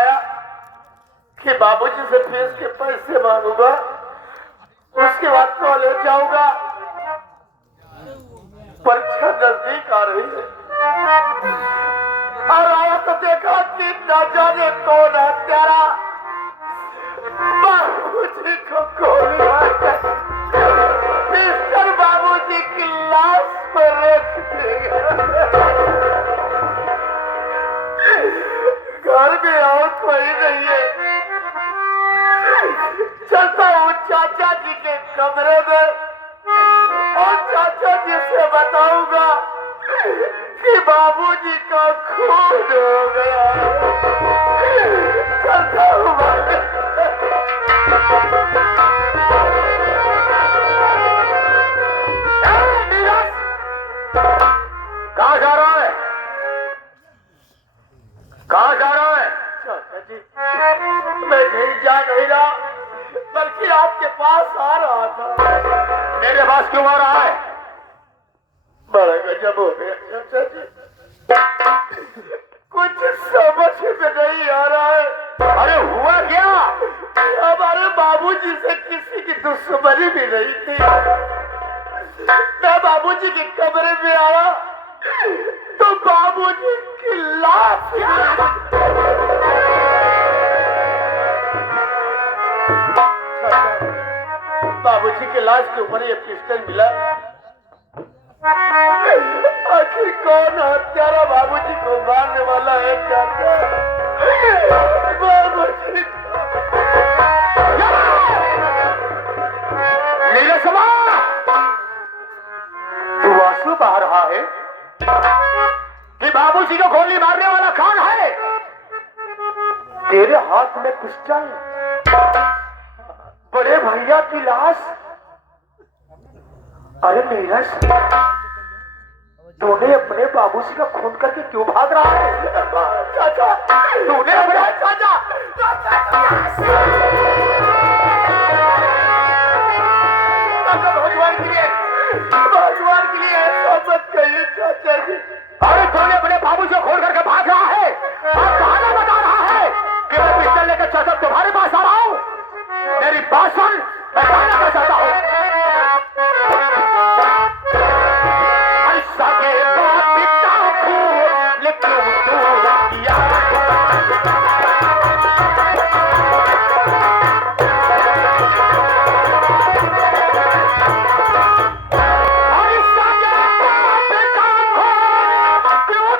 फरमाया कि बाबूजी से फीस के पैसे मांगूंगा, उसके बाद कॉलेज जाऊंगा। परीक्षा नजदीक आ रही है और आया तो देखा कि न जाने कौन हत्यारा बाबूजी को गोली मारकर मिस्टर बाबूजी की लाश पर रख देगा। घर में और कोई नहीं है। चलता हूँ चाचा जी के कमरे में और चाचा जी से बताऊंगा कि बाबूजी का खून हो गया। चलता हूँ। कहाँ जा रहा है? कहाँ जा रहा है? चाचा जी, मैं कहीं जा नहीं रहा, बल्कि आपके पास आ रहा था। मेरे पास क्यों आ रहा है? बड़ा गजब हो गया चाचा जी, कुछ समझ में नहीं आ रहा है। अरे हुआ क्या? हमारे बाबूजी से किसी की दुश्मनी भी नहीं थी। मैं बाबूजी के कमरे में आया तो बाबूजी की लाश बाबूजी के लाश के ऊपर ये पिस्टल मिला। आखिर कौन हत्यारा बाबूजी को मारने वाला है चाचा? बाबूजी नीलसमा, तू आंसू बहा रहा है कि बाबूजी को गोली मारने वाला कौन है? तेरे हाथ में पिस्टल, बड़े भैया की लाश। अरे नीरज, तूने अपने बाबूजी का खून करके क्यों भाग रहा है? चाचा, तूने अपने चाचा भगवान के लिए ऐसा मत कहिए चाचा जी। अरे तूने अपने बाबूजी को खून करके भाग रहा है और बहाना बता रहा है कि मैं पिस्टल लेकर चाचा तुम्हारे पास आ रहा हूँ। मेरी बात सुन, मैं कहना क्या चाहता हूँ। ऐसा के बाप पिता खून लेकिन तू किया। ऐसा के बाप पिता खून क्यों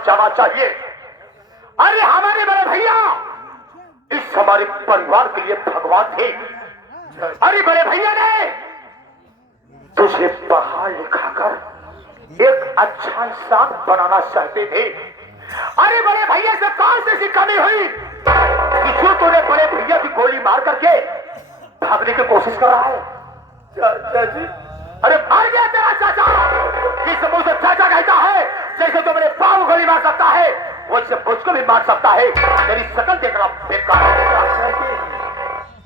मर जाना चाहिए। अरे हमारे बड़े भैया इस हमारे परिवार के लिए भगवान थे। अरे बड़े भैया ने तुझे पढ़ा लिखा कर एक अच्छा इंसान बनाना चाहते थे। अरे बड़े भैया से कौन सी कमी हुई कि जो तूने बड़े भैया की गोली मार करके भागने की कोशिश कर रहा है? चाचा जी, अरे मर गया तेरा चाचा। किस मुंह से चाचा कहता है? जैसे तो मेरे पाँव गोली मार सकता है वैसे मुझको भी मार सकता है। तेरी शकल देखना बेकार है।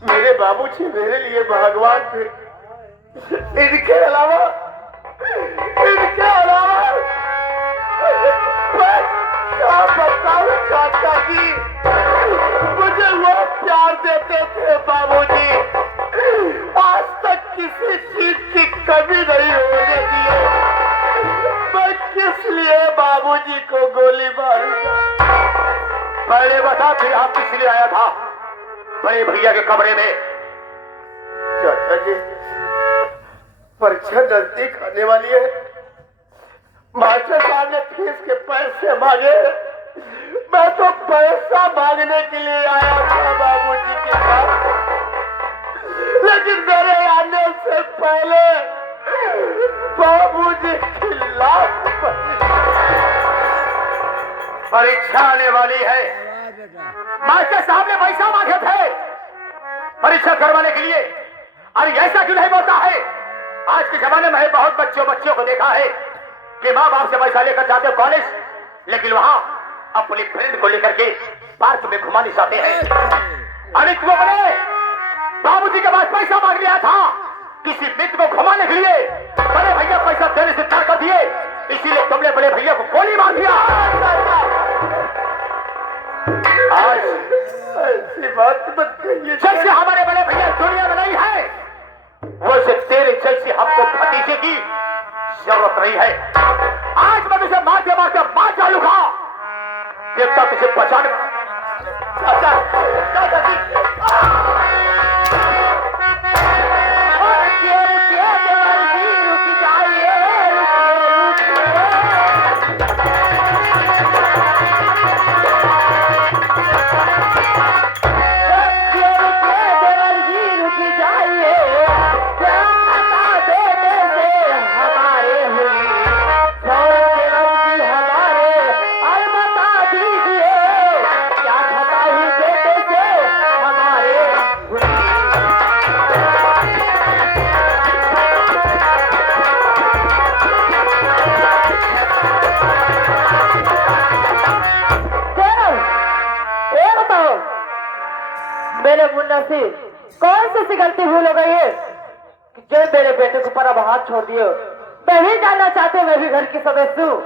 मेरे बाबूजी मेरे लिए भगवान थे। इनके अलावा मैं क्या बताऊं चाचा जी, मुझे वो प्यार देते थे बाबूजी, आज तक किसी चीज की कमी नहीं होने दी। मैं किस लिए बाबूजी को गोली मारूंगा? पहले बता फिर आप किस लिए आया था बड़े भैया के कमरे में? चाचा जी, परीक्षा नजदीक आने वाली है। मास्टर साहब ने फीस के पैसे मांगे। मैं तो पैसा मांगने के लिए आया था बाबूजी के पास, लेकिन मेरे आने से पहले बाबूजी की लाश परीक्षा आने वाली है। मास्टर साहब ने पैसा मांगे थे परीक्षा करवाने के लिए। अरे ऐसा क्यों नहीं बोलता है? आज के जमाने में बहुत बच्चों को देखा है कि माँ बाप से पैसा लेकर जाते हो कॉलेज, लेकिन वहां अपनी फ्रेंड को लेकर के पार्क में घुमाने जाते हैं। अरे तुमने बाबूजी के पास पैसा मांग लिया था किसी मित्र को घुमाने के लिए। बड़े भैया पैसा देने से इनकार कर दिए, इसीलिए तुमने बड़े भैया को गोली मार दिया। आज ऐसी बात मत कहिए। जैसे हमारे बड़े भैया दुनिया में नहीं है वैसे तेरे जैसे हमको भतीजे की जरूरत नहीं है। आज मैं तुझे मार डालूंगा जब तक तुझे बचाने। चाचा जी, मेरे मुन्ना से कौन सी गलती भूल हो गई है कि जो मेरे बेटे को पर अब हाथ छोड़ दिए? मैं भी जानना चाहते, मैं भी घर की सदस्य हूँ।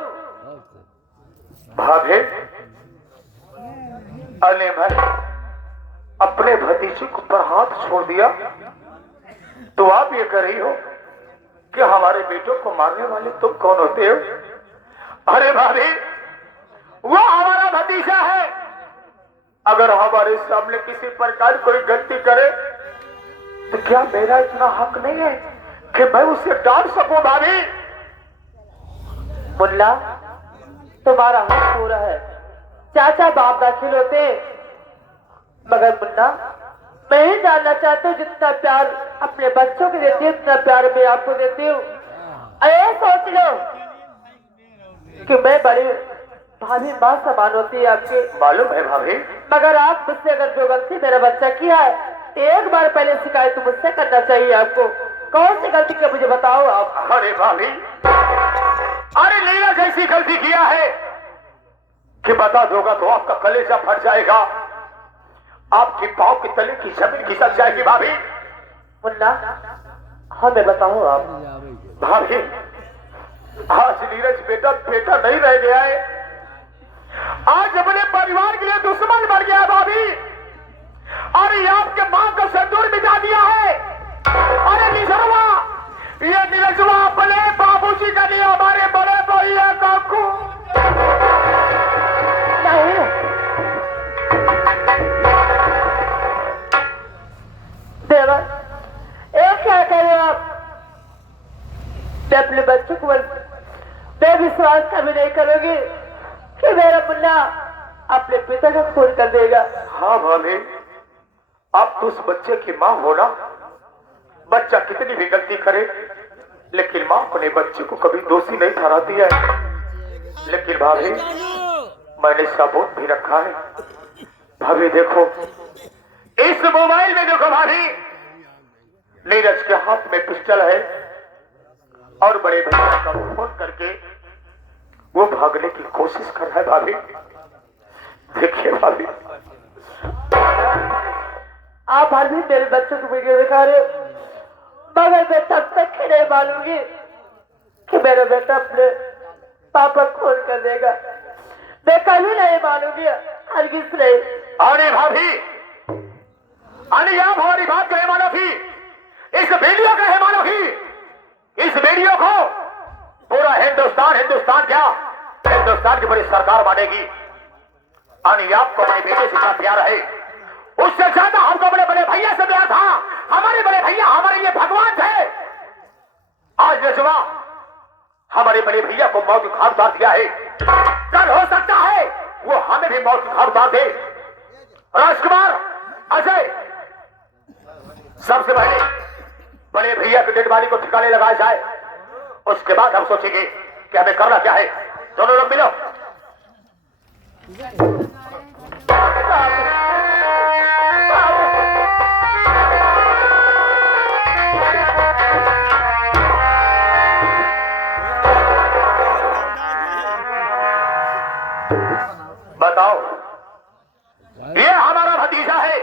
भाभी, अने मैं अपने भतीजे को पर हाथ छोड़ दिया तो आप ये कर रही हो कि हमारे बेटों को मारने वाले तुम कौन होते हो? अरे भाभी, वो हमारा भतीजा है। अगर हमारे सामने किसी प्रकार कोई गलती करे तो क्या मेरा इतना हक नहीं है कि मैं उसे डांट सकूं? भाभी, मुन्ना तुम्हारा हक पूरा है, चाचा बाप दाखिल होते, मगर मुन्ना मैं ही जानना चाहती हूँ जितना प्यार अपने बच्चों को देती हूँ उतना प्यार मैं आपको देती हूँ। अरे सोच लो कि मैं बड़ी भाभी माँ समान होती है आपके। मालूम है भाभी, मगर आप मुझसे अगर जो गलती मेरा बच्चा किया है एक बार पहले शिकायत तो मुझसे करना चाहिए आपको। कौन सी गलती की मुझे बताओ आप। अरे भाभी, अरे लीला जैसी गलती किया है कि बता दोगा तो आपका कलेजा फट जाएगा, आपके पांव के तले की जमीन खिसक जाएगी। भाभी, मुन्ना हमें बताओ आप। भाभी, आज नीरज बेटा नहीं रह गया है, आज अपने परिवार के लिए दुश्मन बन गया है। भाभी, अरे आपके मां का सिंदूर मिटा दिया है। अरे निजरवा, ये नीरजवा अपने बाबूजी का लिए हमारे बड़े भैया का नहीं, देवर एक क्या करें आप? मैं अपने बच्चों को मैं विश्वास कभी नहीं करूंगी कि मैं देगा। हाँ भाभी, आप तो उस बच्चे की माँ हो ना। बच्चा कितनी भी गलती करे लेकिन माँ अपने बच्चे को कभी दोषी नहीं ठहराती है। लेकिन भाभी, मैंने सबूत भी रखा है। भाभी देखो, इस मोबाइल में देखो भाभी, नीरज के हाथ में पिस्टल है और बड़े भैया का फोन करके वो भागने की कोशिश कर रहा है। भाभी देखिए भाभी, आप हर भी मेरे बच्चे को वीडियो दिखा रहे हो, मगर मैं तब तक ही नहीं मानूंगी कि मेरा बेटा अपने पापा को फोन कर देगा। मैं कभी नहीं मानूंगी, हरगिज नहीं। अरे भाभी, अरे आप हमारी बात कहे मानो थी, इस वीडियो कहे मानो थी, इस वीडियो को पूरा हिंदुस्तान क्या हिंदुस्तान की बड़ी सरकार मानेगी। अरे आपको अपने बेटे से इतना प्यार है, उससे ज्यादा हमको अपने बड़े भैया से प्यार था। हमारे बड़े भैया हमारे लिए भगवान थे। आज नजवा हमारे बड़े भैया को मौत की खाब उतार दिया है। कल हो सकता है वो हमें भी मौत की खाब उतार दे। राजकुमार, अजय, सबसे पहले बड़े भैया की डेड बॉडी को ठिकाने लगाया जाए, उसके बाद हम सोचेंगे कि हमें करना क्या है। दोनों लोग मिलो। बताओ, ये हमारा भतीजा है,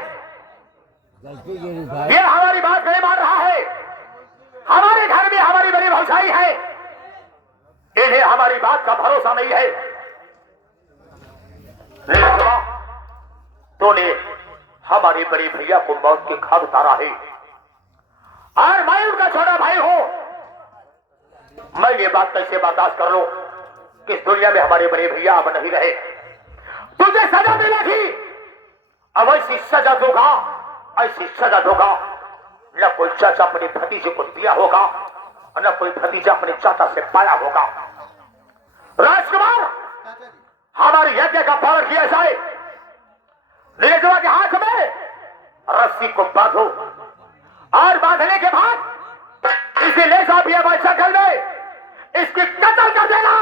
ये हमारी बात नहीं मान रहा है। हमारे घर में हमारी बड़ी भौजाई है, इन्हें हमारी बात का भरोसा नहीं है। तूने हमारे बड़े भैया को मौत की खाब उतारा है और मैं उनका छोटा भाई हूं। मैं ये बात कैसे बर्दाश्त कर लूं कि इस दुनिया में हमारे बड़े भैया अब नहीं रहे। तुझे सजा मिलेगी, अब ऐसी सजा दूंगा, ऐसी सजा दूंगा, न कोई चाचा अपने भतीजे को दिया होगा, न कोई भतीजा अपने चाचा से पाया होगा। राजकुमार, हमारे यज्ञ का पालन किया जाए। नीरजवा के हाथ में रस्सी को बांधो और बांधने के बाद इसे ले जाओ पिया बादशाह घर में, इसकी कत्ल कर देना।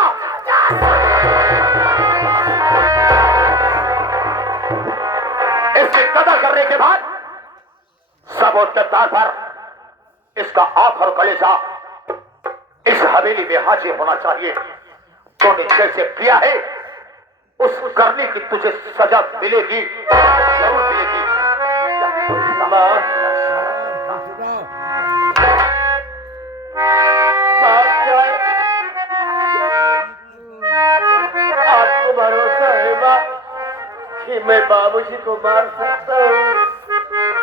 इसकी कत्ल करने के बाद सबूत के तौर पर इसका आंख और कलेजा इस हवेली में हाजिर होना चाहिए। तूने जैसे किया है उस करने की तुझे सजा मिलेगी, जरूर मिलेगी। आपको भरोसा है माँ कि मैं बाबूजी को मार सकता हूँ?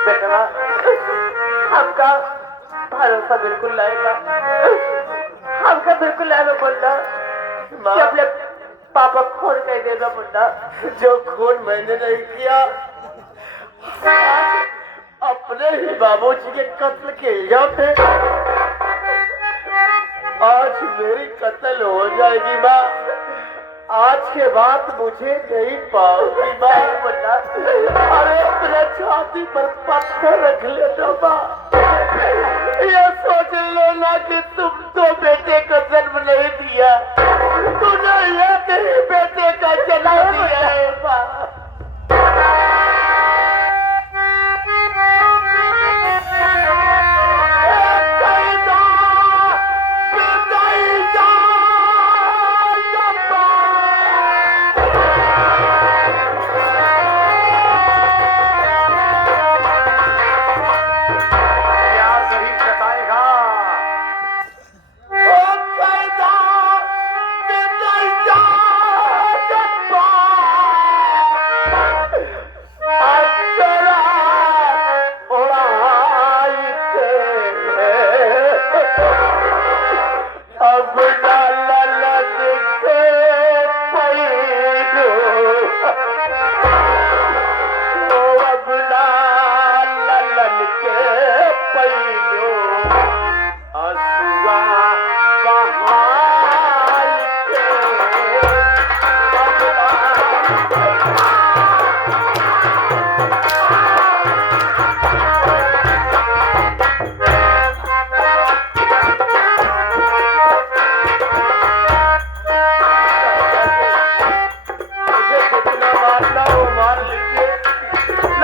बेटा, हमका भरोसा बिल्कुल लाएगा, हमका बिल्कुल लाएगा। मुंडा अपने पापा खून कह देगा। मुंडा, जो खून मैंने नहीं किया, आज अपने ही बाबूजी के कत्ल के इल्जाम पे आज मेरी कत्ल हो जाएगी माँ। आज के बाद मुझे नहीं पाओगी माँ। मुंडा, अरे अपने छाती पर पत्थर रख लेना माँ। ये सोच लेना कि तुम तो बेटे को जन्म नहीं दिया, तूने एक ही बेटे का जन्म दिया है माँ।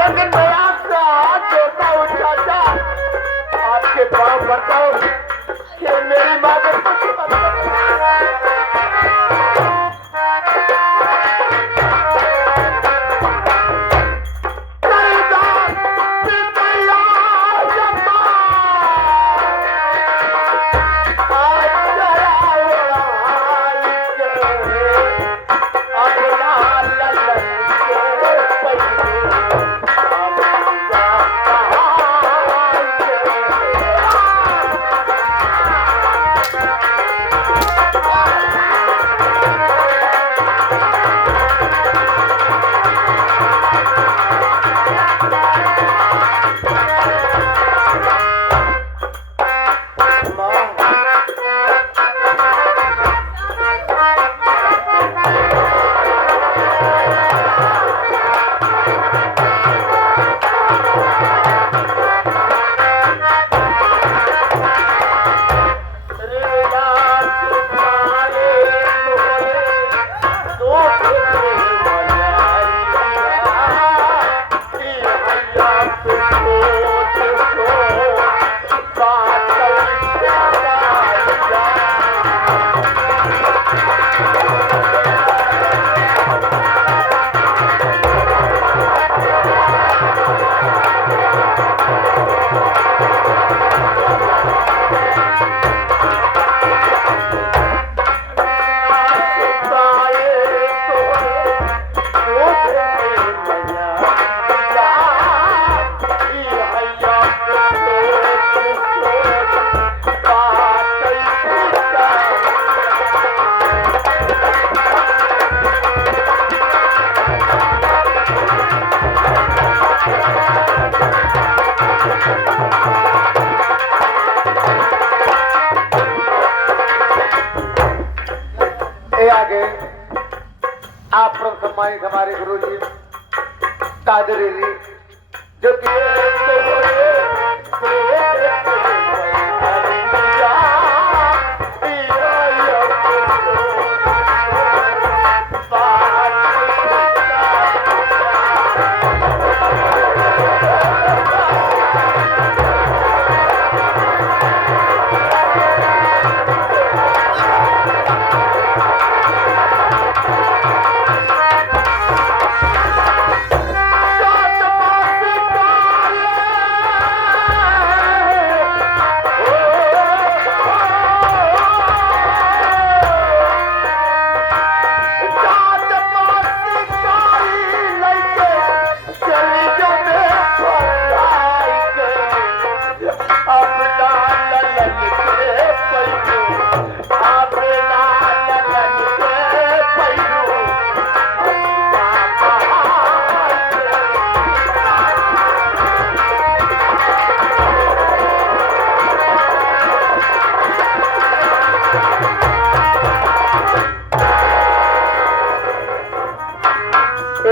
एक नया सा हाथ जोड़ता हूँ चाचा, आपके पाँव पड़ता हूँ कि मेरी माँ को कुछ मत आगे आप सम्मानित हमारे गुरु जी कादरी जी जो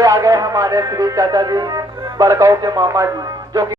आ गए हमारे श्री चाचा जी बड़काऊ के मामा जी जो कि